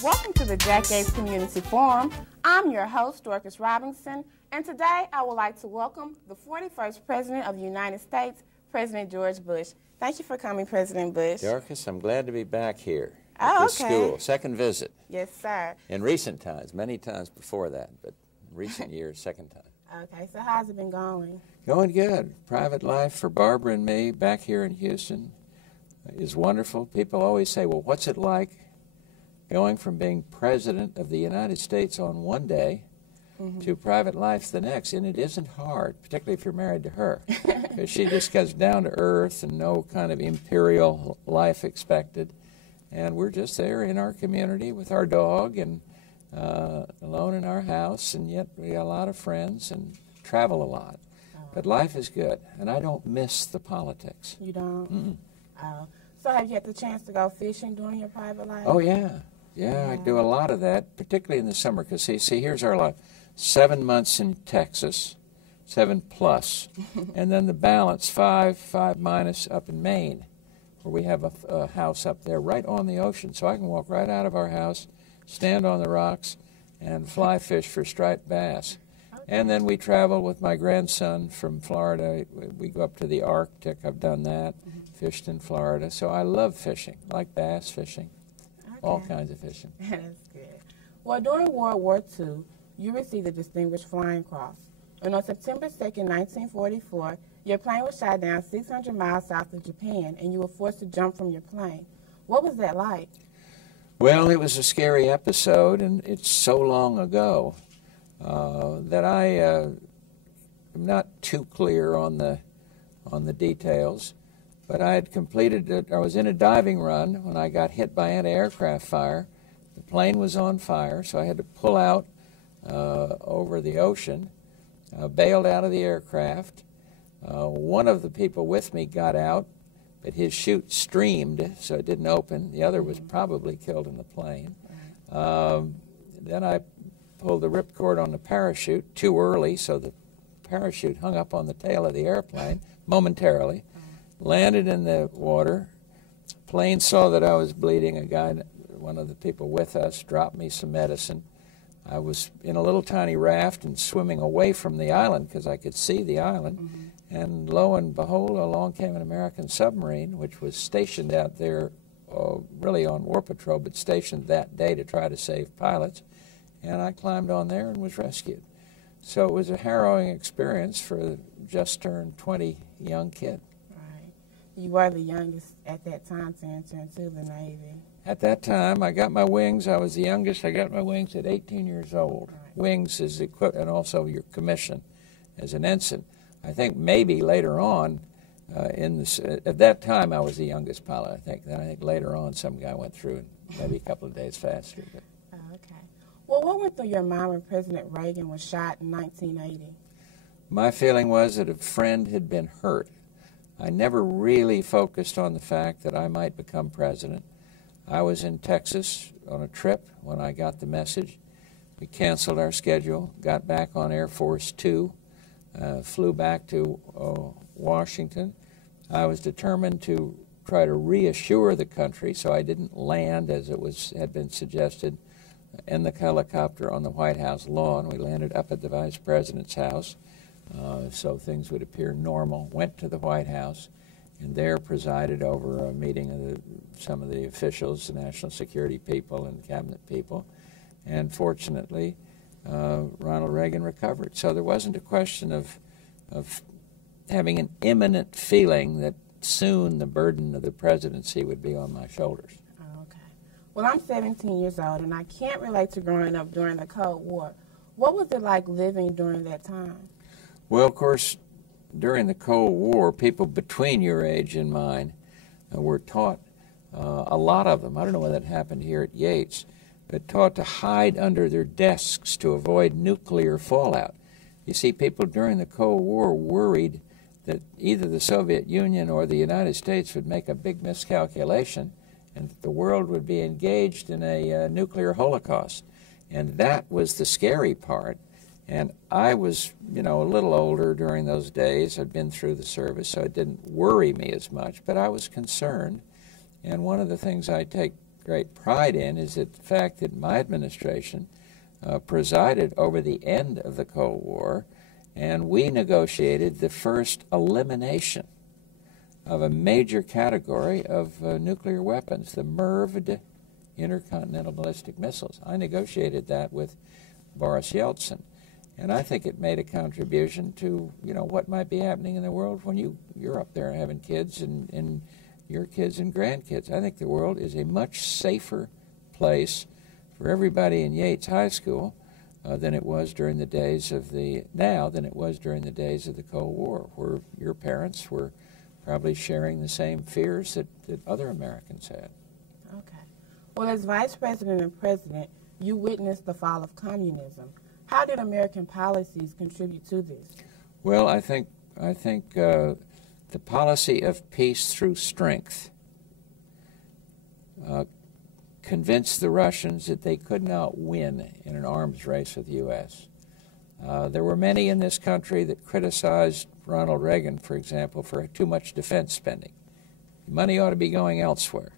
Welcome to the Yates Community Forum. I'm your host, Host-Dorcaus Robinson, and today I would like to welcome the 41st President of the United States, President George Bush. Thank you for coming, President Bush. Dorcas, I'm glad to be back here at this school. Second visit. Yes, sir. In recent times, many times before that, but recent years, second time. Okay, so how's it been going? Going good. Private life for Barbara and me back here in Houston is wonderful. People always say, well, what's it like going from being President of the United States on one day to private life the next? And it isn't hard, particularly if you're married to her, because she just goes down to earth and no kind of imperial life expected. And we're just there in our community with our dog and alone in our house, and yet we got a lot of friends and travel a lot. But life is good, and I don't miss the politics. You don't? Oh. So have you had the chance to go fishing during your private life? Oh, yeah. Yeah, I do a lot of that, particularly in the summer, because see, here's our life. 7 months in Texas, 7+, and then the balance, 5 minus up in Maine, where we have a house up there right on the ocean. So I can walk right out of our house, stand on the rocks, and fly fish for striped bass. Okay. And then we travel with my grandson from Florida. We go up to the Arctic. I've done that, fished in Florida. So I love fishing, like bass fishing. All kinds of fishing. That's good. Well, during World War II, you received the Distinguished Flying Cross. And on September 2nd, 1944, your plane was shot down 600 miles south of Japan, and you were forced to jump from your plane. What was that like? Well, it was a scary episode, and it's so long ago that I am not too clear on the details. But I had completed it. I was in a diving run when I got hit by anti-aircraft fire. The plane was on fire, so I had to pull out over the ocean, bailed out of the aircraft. One of the people with me got out, but his chute streamed, so it didn't open. The other was probably killed in the plane. Then I pulled the ripcord on the parachute too early, so the parachute hung up on the tail of the airplane momentarily. Landed in the water. Plane saw that I was bleeding. A guy, one of the people with us, dropped me some medicine. I was in a little tiny raft and swimming away from the island because I could see the island. And lo and behold, along came an American submarine, which was stationed out there, really on war patrol, but stationed that day to try to save pilots. And I climbed on there and was rescued. So it was a harrowing experience for a just turned 20 young kid. You were the youngest at that time to enter into the Navy. At that time, I got my wings. I was the youngest. I got my wings at 18 years old. Right. Wings is equipped, and also your commission as an ensign. I think maybe later on, at that time, I was the youngest pilot, I think. Then I think later on, some guy went through it, maybe a couple of days faster. But. Okay. Well, what went through your mind when President Reagan was shot in 1980? My feeling was that a friend had been hurt. I never really focused on the fact that I might become president. I was in Texas on a trip when I got the message. We canceled our schedule, got back on Air Force 2, flew back to Washington. I was determined to try to reassure the country, so I didn't land, as had been suggested, in the helicopter on the White House lawn. We landed up at the Vice President's house. So things would appear normal. Went to the White House, and there presided over a meeting of some of the officials, the national security people and cabinet people, and fortunately, Ronald Reagan recovered. So there wasn't a question of having an imminent feeling that soon the burden of the presidency would be on my shoulders. Oh, okay. Well, I'm 17 years old, and I can't relate to growing up during the Cold War. What was it like living during that time? Well, of course, during the Cold War, people between your age and mine were taught, a lot of them, I don't know whether that happened here at Yates, but taught to hide under their desks to avoid nuclear fallout. You see, people during the Cold War worried that either the Soviet Union or the United States would make a big miscalculation and the world would be engaged in a nuclear holocaust. And that was the scary part. And I was, a little older during those days. I'd been through the service, so it didn't worry me as much, but I was concerned. And one of the things I take great pride in is that the fact that my administration presided over the end of the Cold War, and we negotiated the first elimination of a major category of nuclear weapons, the MIRVed intercontinental ballistic missiles. I negotiated that with Boris Yeltsin, and I think it made a contribution to, you know, what might be happening in the world when you're up there having kids and your kids and grandkids. I think the world is a much safer place for everybody in Yates High School than it was during the days of the Cold War, where your parents were probably sharing the same fears that other Americans had. Okay. Well, as Vice President and President, you witnessed the fall of communism. How did American policies contribute to this? Well, I think the policy of peace through strength convinced the Russians that they could not win in an arms race with the U.S. There were many in this country that criticized Ronald Reagan, for example, for too much defense spending. Money ought to be going elsewhere.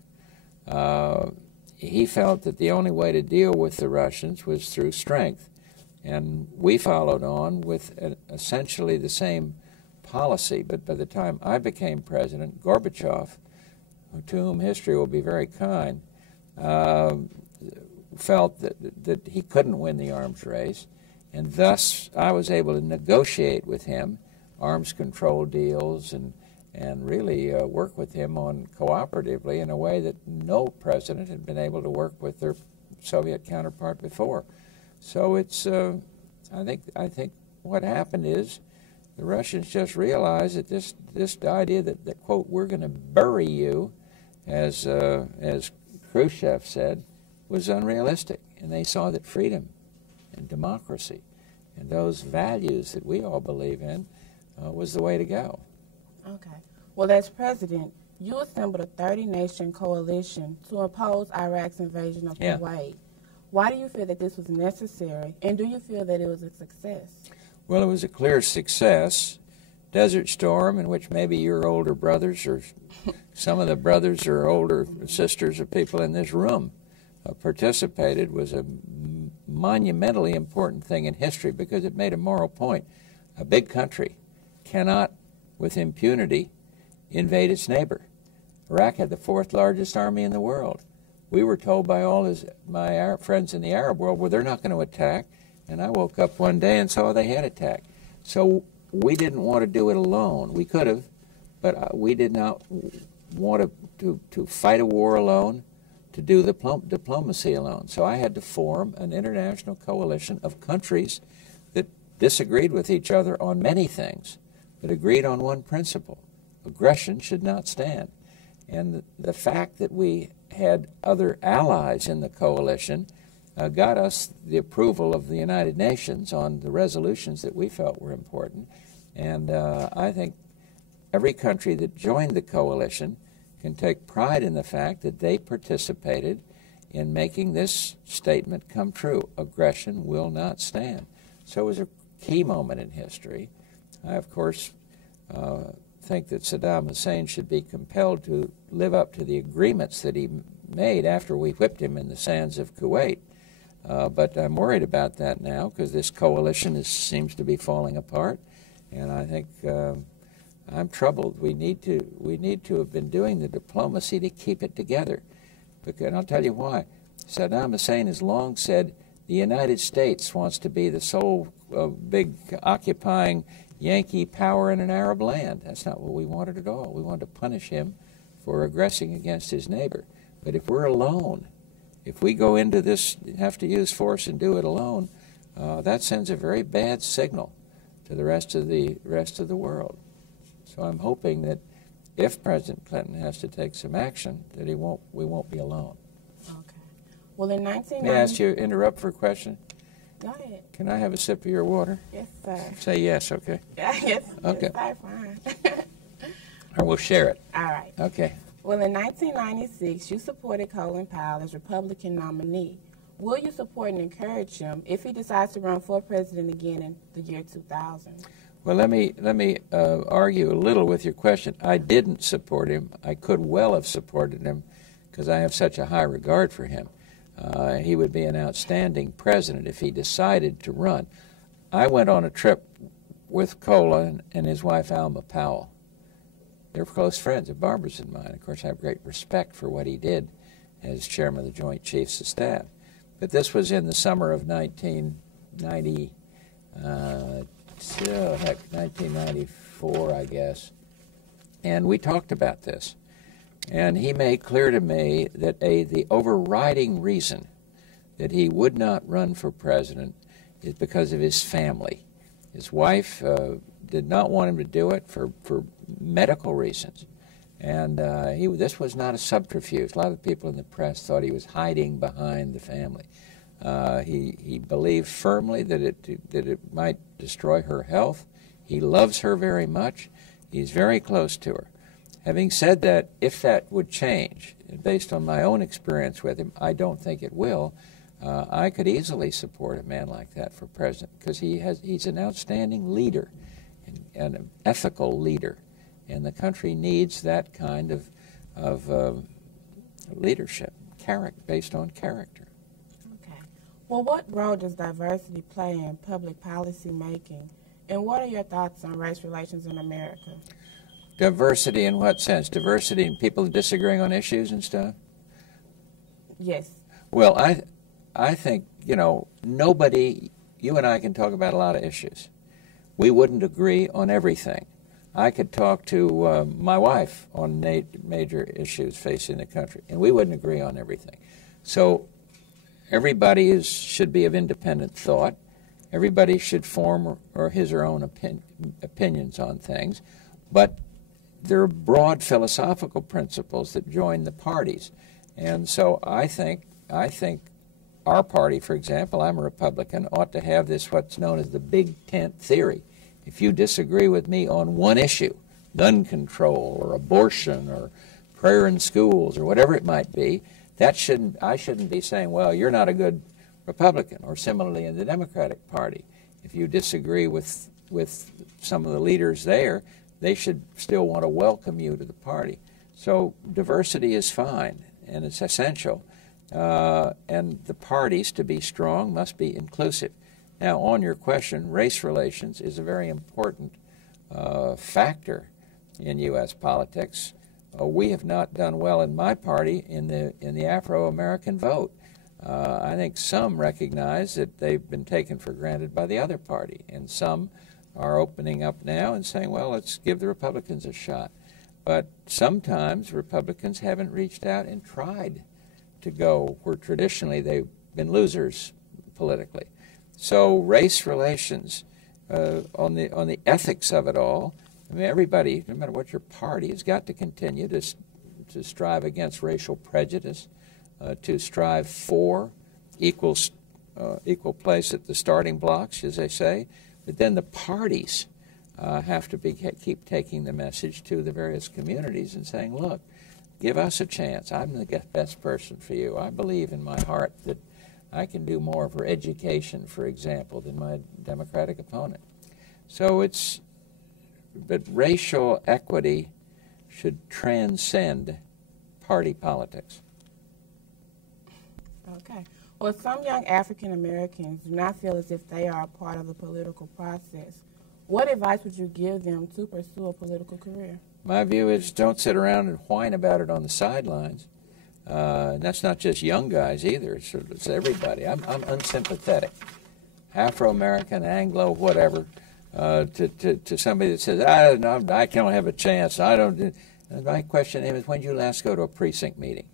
He felt that the only way to deal with the Russians was through strength. And we followed on with essentially the same policy. But by the time I became president, Gorbachev, to whom history will be very kind, felt that he couldn't win the arms race. And thus I was able to negotiate with him arms control deals and really work with him on cooperatively in a way that no president had been able to work with their Soviet counterpart before. So it's I think what happened is the Russians just realized that this idea that quote, we're going to bury you, as Khrushchev said, was unrealistic, and they saw that freedom and democracy and those values that we all believe in was the way to go. Okay. Well, as president, you assembled a 30-nation coalition to oppose Iraq's invasion of Kuwait. Why do you feel that this was necessary, and do you feel that it was a success? Well, it was a clear success. Desert Storm, in which maybe your older brothers or some of the brothers or older sisters of people in this room participated, was a monumentally important thing in history because it made a moral point. A big country cannot, with impunity, invade its neighbor. Iraq had the 4th largest army in the world. We were told by all my Arab friends in the Arab world, well, they're not going to attack. And I woke up one day and saw they had attacked. So we didn't want to do it alone. We could have, but we did not want to fight a war alone, to do the diplomacy alone. So I had to form an international coalition of countries that disagreed with each other on many things, but agreed on one principle: aggression should not stand. And the fact that we had other allies in the coalition got us the approval of the United Nations on the resolutions that we felt were important. And I think every country that joined the coalition can take pride in the fact that they participated in making this statement come true: aggression will not stand. So it was a key moment in history. I, of course, think that Saddam Hussein should be compelled to live up to the agreements that he made after we whipped him in the sands of Kuwait. But I'm worried about that now because this coalition seems to be falling apart, and I think I'm troubled. We need to have been doing the diplomacy to keep it together. And I'll tell you why. Saddam Hussein has long said the United States wants to be the sole big occupying Yankee power in an Arab land. That's not what we wanted at all. We wanted to punish him for aggressing against his neighbor. But if we're alone, if we go into this, have to use force and do it alone, that sends a very bad signal to the rest of the world. So I'm hoping that if President Clinton has to take some action, that we won't be alone. Okay. Well, in 1990... May I ask you to interrupt for a question? Go ahead. Can I have a sip of your water? Yes, sir. Say yes, okay? Yes, okay. Yes, fine. Or we'll share it. All right. Okay. Well, in 1996, you supported Colin Powell as Republican nominee. Will you support and encourage him if he decides to run for president again in the year 2000? Well, let me argue a little with your question. I didn't support him. I could well have supported him because I have such a high regard for him. He would be an outstanding president if he decided to run. I went on a trip with Cola and his wife Alma Powell. They're close friends. They're barbers of mine. Of course, I have great respect for what he did as chairman of the Joint Chiefs of Staff. But this was in the summer of 1994, I guess. And we talked about this. And he made clear to me that the overriding reason that he would not run for president is because of his family. His wife did not want him to do it for medical reasons. And this was not a subterfuge. A lot of people in the press thought he was hiding behind the family. He believed firmly that it might destroy her health. He loves her very much. He's very close to her. Having said that, if that would change, based on my own experience with him, I don't think it will. I could easily support a man like that for president because he's an outstanding leader and an ethical leader, and the country needs that kind of leadership, based on character. Okay. Well, what role does diversity play in public policy making, and what are your thoughts on race relations in America? Diversity in what sense? Diversity in people disagreeing on issues and stuff? Yes. Well, I think, nobody, you and I can talk about a lot of issues. We wouldn't agree on everything. I could talk to my wife on major issues facing the country, and we wouldn't agree on everything. So everybody should be of independent thought. Everybody should form his or her own opinions on things, but there are broad philosophical principles that join the parties. And so I think our party, for example, I'm a Republican, ought to have what's known as the big tent theory. If you disagree with me on one issue, gun control or abortion or prayer in schools or whatever it might be, I shouldn't be saying, well, you're not a good Republican. Or similarly in the Democratic Party, if you disagree with some of the leaders there, they should still want to welcome you to the party. So diversity is fine, and it's essential. And the parties, to be strong, must be inclusive. Now, on your question, race relations is a very important factor in U.S. politics. We have not done well in my party in the Afro-American vote. I think some recognize that they've been taken for granted by the other party, and some are opening up now and saying, well, let's give the Republicans a shot. But sometimes Republicans haven't reached out and tried to go where traditionally they've been losers politically. So race relations, on the ethics of it all, I mean, everybody, no matter what your party, has got to continue to strive against racial prejudice, to strive for equal place at the starting blocks, as they say. But then the parties have to keep taking the message to the various communities and saying, look, give us a chance. I'm the best person for you. I believe in my heart that I can do more for education, for example, than my Democratic opponent. So but racial equity should transcend party politics. Okay. Well, some young African Americans do not feel as if they are a part of the political process. What advice would you give them to pursue a political career? My view is don't sit around and whine about it on the sidelines. And that's not just young guys either. It's everybody. I'm unsympathetic. Afro-American, Anglo, whatever, to somebody that says, I don't have a chance. I don't. And my question to him is, when did you last go to a precinct meeting?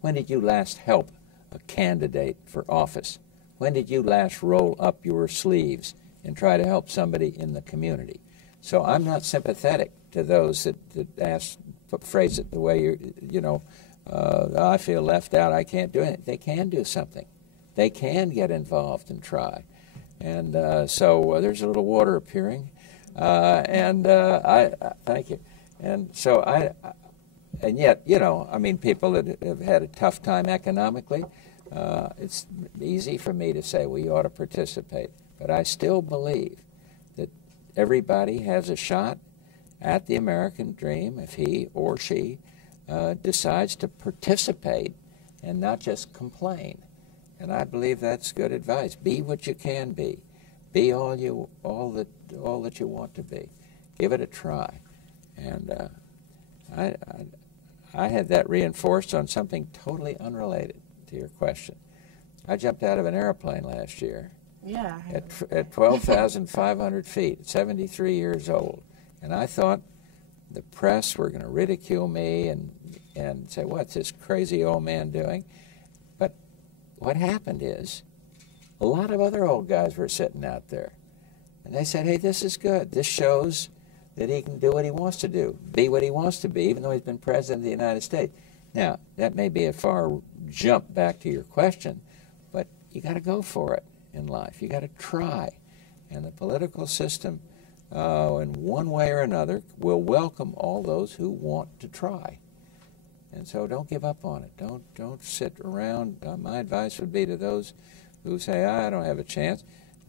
When did you last help a candidate for office? When did you last roll up your sleeves and try to help somebody in the community? So I'm not sympathetic to those that phrase it the way I feel left out, I can't do anything. They can do something. They can get involved and try. And so there's a little water appearing. I thank you. And so and yet, people that have had a tough time economically, it's easy for me to say, well, you ought to participate. But I still believe that everybody has a shot at the American dream if he or she decides to participate and not just complain. And I believe that's good advice. Be what you can be. Be all that you want to be. Give it a try. And I had that reinforced on something totally unrelated to your question. I jumped out of an airplane last year. Yeah. At 12,500 feet, 73 years old. And I thought the press were going to ridicule me and say, what's this crazy old man doing? But what happened is a lot of other old guys were sitting out there. And they said, hey, this is good. This shows that he can do what he wants to do, be what he wants to be, even though he's been president of the United States. Now, that may be a far jump back to your question, but you got to go for it in life. You got to try. And the political system, in one way or another, will welcome all those who want to try. And so don't give up on it. Don't sit around. My advice would be to those who say, I don't have a chance.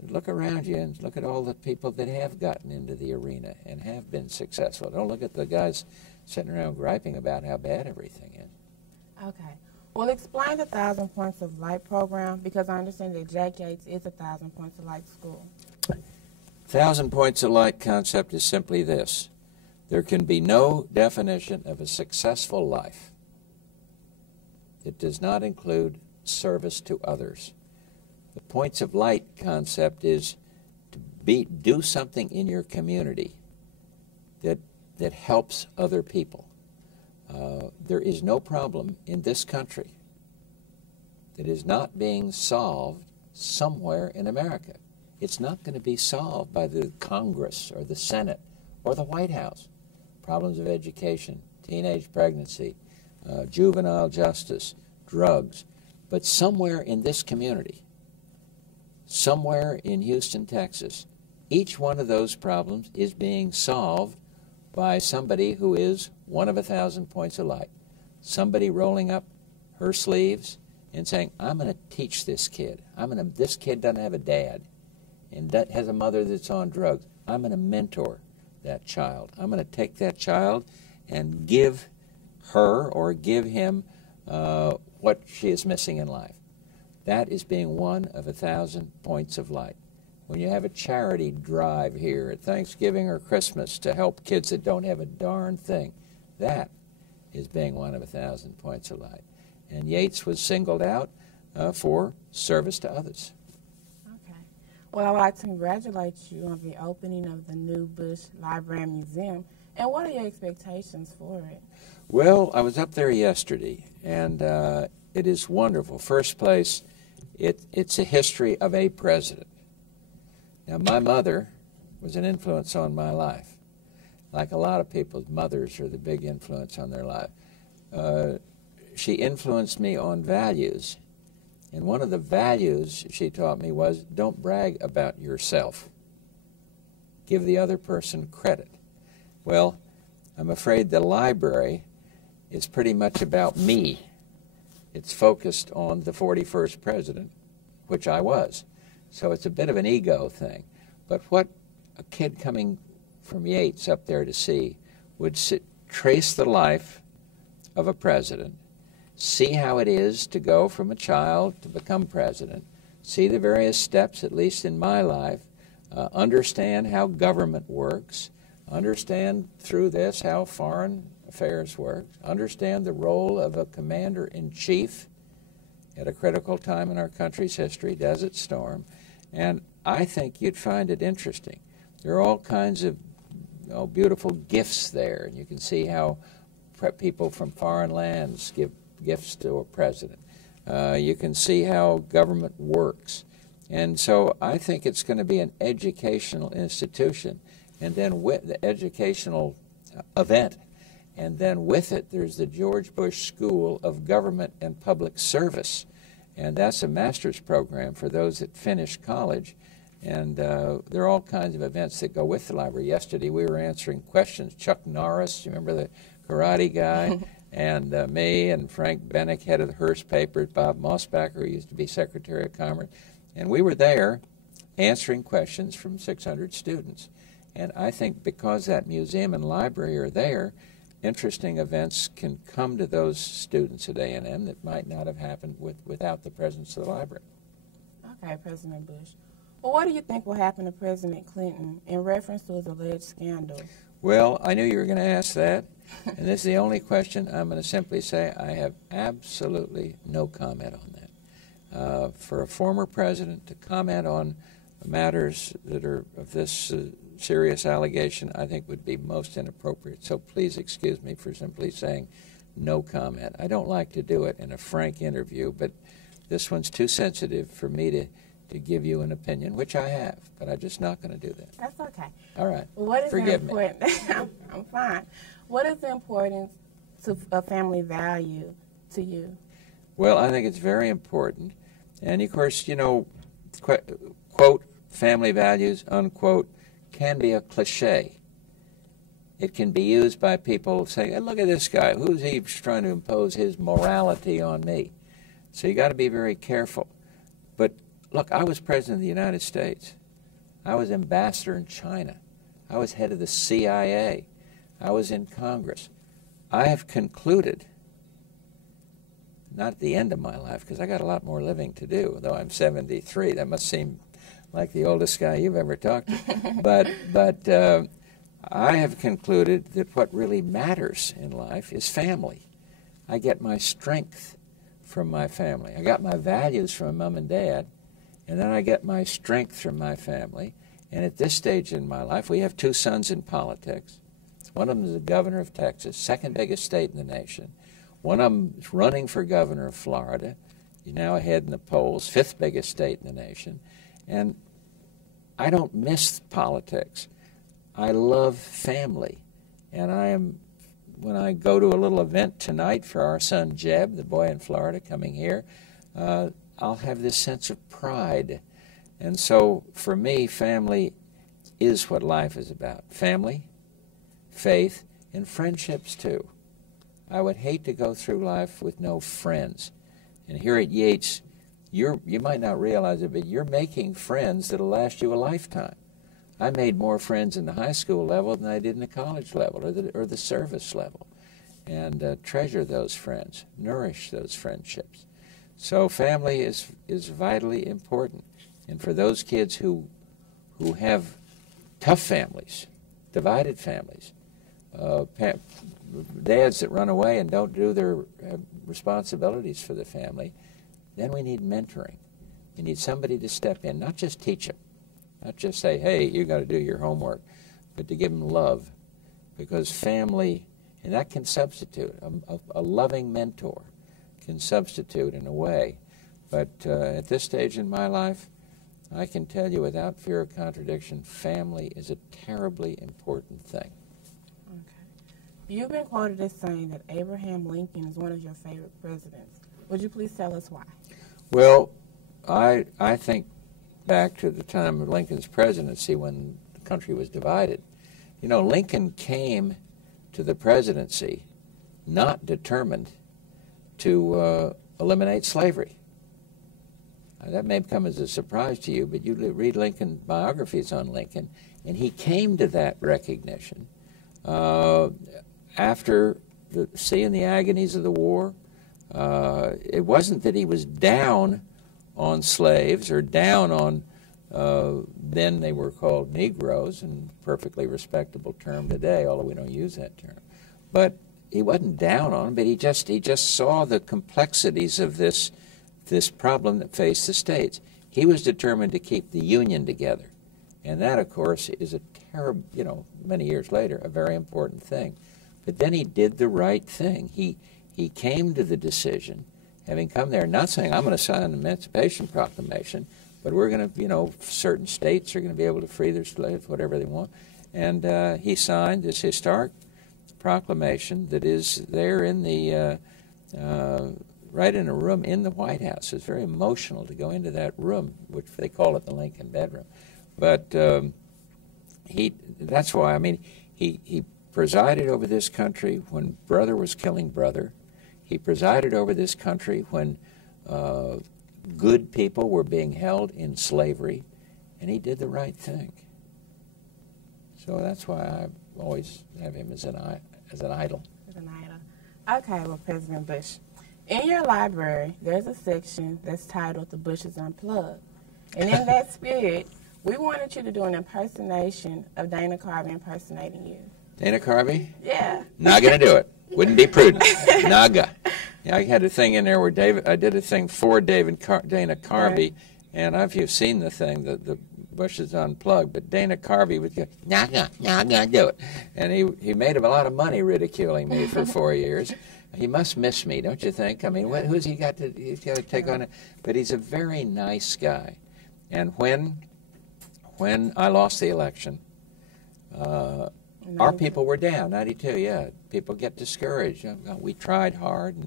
Look around you and look at all the people that have gotten into the arena and have been successful. Don't look at the guys sitting around griping about how bad everything is. Okay. Well, explain the 1,000 Points of Light program, because I understand that Jack Yates is a 1,000 Points of Light school. 1,000 Points of Light concept is simply this. There can be no definition of a successful life that does not include service to others. The Points of Light concept is to do something in your community that helps other people. There is no problem in this country that is not being solved somewhere in America. It's not going to be solved by the Congress or the Senate or the White House. Problems of education, teenage pregnancy, juvenile justice, drugs. But somewhere in this community, somewhere in Houston, Texas, each one of those problems is being solved by somebody who is one of 1,000 points of light. Somebody rolling up her sleeves and saying, I'm going to teach this kid. This kid doesn't have a dad and that has a mother that's on drugs. I'm going to mentor that child. I'm going to take that child and give her or give him what she is missing in life. That is being one of 1,000 points of light. When you have a charity drive here at Thanksgiving or Christmas to help kids that don't have a darn thing, that is being one of 1,000 points of light. And Yates was singled out for service to others. Okay. Well, I'd like to congratulate you on the opening of the new Bush Library and Museum. And what are your expectations for it? Well, I was up there yesterday, and it is wonderful. First place, it's a history of a president. Now, my mother was an influence on my life. Like a lot of people's mothers are the big influence on their life. She influenced me on values. And one of the values she taught me was, don't brag about yourself. Give the other person credit. Well, I'm afraid the library is pretty much about me. It's focused on the 41st president, which I was. So it's a bit of an ego thing. But what a kid coming from Yates up there to see would trace the life of a president, see how it is to go from a child to become president, see the various steps, at least in my life, understand how government works, understand through this how foreign affairs work, understand the role of a commander-in-chief at a critical time in our country's history, Desert Storm, and I think you'd find it interesting. There are all kinds of beautiful gifts there, and you can see how people from foreign lands give gifts to a president. You can see how government works. And so I think it's going to be an educational institution, and then with the educational event. And then with it, there's the George Bush School of Government and Public Service. And that's a master's program for those that finish college. And there are all kinds of events that go with the library. Yesterday we were answering questions. Chuck Norris, you remember the karate guy? And me and Frank Bennick, head of the Hearst papers, Bob Mossbacher, who used to be Secretary of Commerce. And we were there answering questions from 600 students. And I think because that museum and library are there, interesting events can come to those students at A&M that might not have happened without the presence of the library. Okay, President Bush. Well, what do you think will happen to President Clinton in reference to his alleged scandal? Well, I knew you were going to ask that, and this is the only question. I'm going to simply say I have absolutely no comment on that. For a former president to comment on matters that are of this serious allegation, I think would be most inappropriate. So please excuse me for simply saying no comment. I don't like to do it in a frank interview, but this one's too sensitive for me to give you an opinion, which I have, but I'm just not going to do that. That's okay. All right. What is Forgive me. I'm fine. What is the importance of family value to you? Well, I think it's very important. And, of course, you know, quote, family values, unquote, can be a cliche. It can be used by people saying, hey, look at this guy. Who's he trying to impose his morality on me? So you got to be very careful. But look, I was president of the United States. I was ambassador in China. I was head of the CIA. I was in Congress. I have concluded, not at the end of my life, because I got a lot more living to do, though I'm 73. That must seem like the oldest guy you've ever talked to. But I have concluded that what really matters in life is family. I get my strength from my family. I got my values from mom and dad, and then I get my strength from my family. And at this stage in my life, we have two sons in politics. One of them is the governor of Texas, second biggest state in the nation. One of them is running for governor of Florida. He's now ahead in the polls, fifth biggest state in the nation. And I don't miss politics. I love family. And when I go to a little event tonight for our son Jeb, the boy in Florida coming here, I'll have this sense of pride. And so for me, family is what life is about. Family, faith, and friendships too. I would hate to go through life with no friends. And here at Yates, you might not realize it, but you're making friends that'll last you a lifetime. I made more friends in the high school level than I did in the college level or the service level. And treasure those friends, nourish those friendships. So family is vitally important. And for those kids who have tough families, divided families, dads that run away and don't do their responsibilities for the family, then we need mentoring. We need somebody to step in, not just teach them, not just say, hey, you got to do your homework, but to give them love. Because family, and that can substitute, a loving mentor can substitute in a way. But at this stage in my life, I can tell you without fear of contradiction, family is a terribly important thing. Okay. You've been quoted as saying that Abraham Lincoln is one of your favorite presidents. Would you please tell us why? Well, I think back to the time of Lincoln's presidency when the country was divided. You know, Lincoln came to the presidency not determined to eliminate slavery. Now, that may come as a surprise to you, but you read Lincoln biographies on Lincoln, and he came to that recognition after seeing the agonies of the war. It wasn't that he was down on slaves or down on, then they were called Negroes, and perfectly respectable term today, although we don't use that term. But he wasn't down on them, but he just saw the complexities of this problem that faced the states. He was determined to keep the Union together. And that, of course, is a terrible, you know, many years later, a very important thing. But then he did the right thing. He came to the decision, having come there, not saying, I'm going to sign an Emancipation Proclamation, but we're going to, you know, certain states are going to be able to free their slaves, whatever they want. And he signed this historic proclamation that is there in the right in a room in the White House. It's very emotional to go into that room, which they call it the Lincoln bedroom. But that's why, I mean, he presided over this country when brother was killing brother. He presided over this country when good people were being held in slavery, and he did the right thing. So that's why I always have him as an as an idol. As an idol. Okay, well, President Bush, in your library, there's a section that's titled The Bushes Unplugged. And in that spirit, we wanted you to do an impersonation of Dana Carvey impersonating you. Dana Carvey? Yeah. Not going to do it. Wouldn't be prudent. Naga. Yeah, I had a thing in there where I did a thing for Dana Carvey, and if you've seen the thing, the Bushes Unplugged, but Dana Carvey would go, Naga, do it. And he made a lot of money ridiculing me for 4 years. He must miss me, don't you think? I mean, who's he got to take on it? But he's a very nice guy. And when I lost the election, our people were down, 92, yeah. People get discouraged. We tried hard,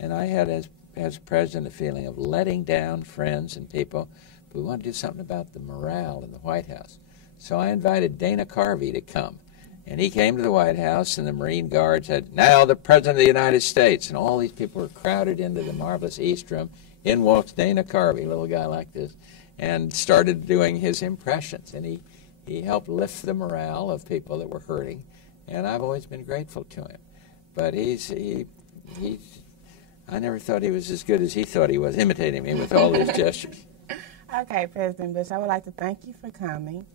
and I had, as president, a feeling of letting down friends and people. But we wanted to do something about the morale in the White House. So I invited Dana Carvey to come. And he came to the White House, and the Marine Guard said, now the President of the United States. And all these people were crowded into the marvelous East Room. In walks Dana Carvey, a little guy like this, and started doing his impressions. And he helped lift the morale of people that were hurting, and I've always been grateful to him. But I never thought he was as good as he thought he was, imitating me with all his gestures. Okay, President Bush, I would like to thank you for coming.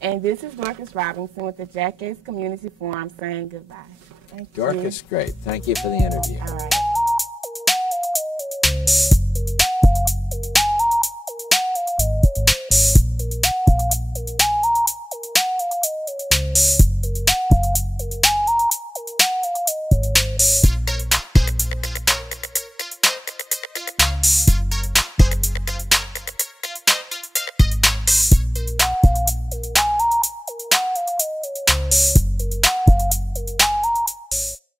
And this is Dorcas Robinson with the Yates Community Forum saying goodbye. Thank you. Dorcas, great. Thank you for the interview. All right.